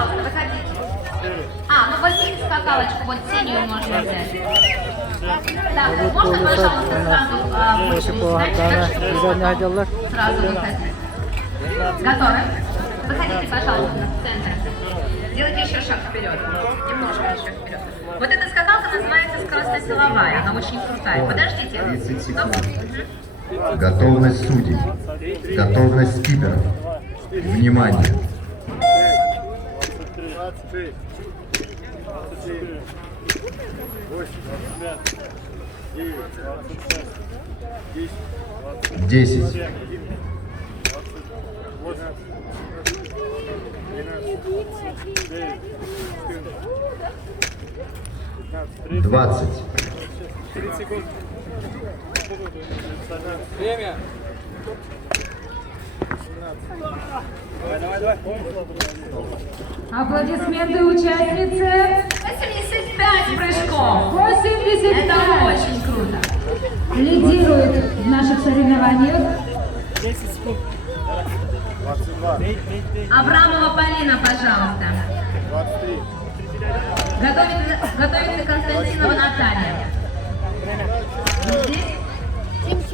пожалуйста, выходите. А, ну возьмите скакалочку, вот синюю можно взять. Так, можно, пожалуйста, сразу мужчину снять, так, чтобы сразу выходить. Готовы? Выходите, пожалуйста, в центр. Делайте еще шаг вперед. Немножко еще вперед. Вот эта скакалка называется скоростно-силовая. Она очень крутая. Подождите. 30 секунд. Готовность судей. Готовность скиперов. Внимание. Десять. 20. Время. Давай. Аплодисменты участнице. 85 прыжков. 85. Это очень круто. Лидирует в наших соревнованиях. 10 секунд. 22. Абрамова Полина, пожалуйста. 23. Готовится Константинова Наталья. Здесь?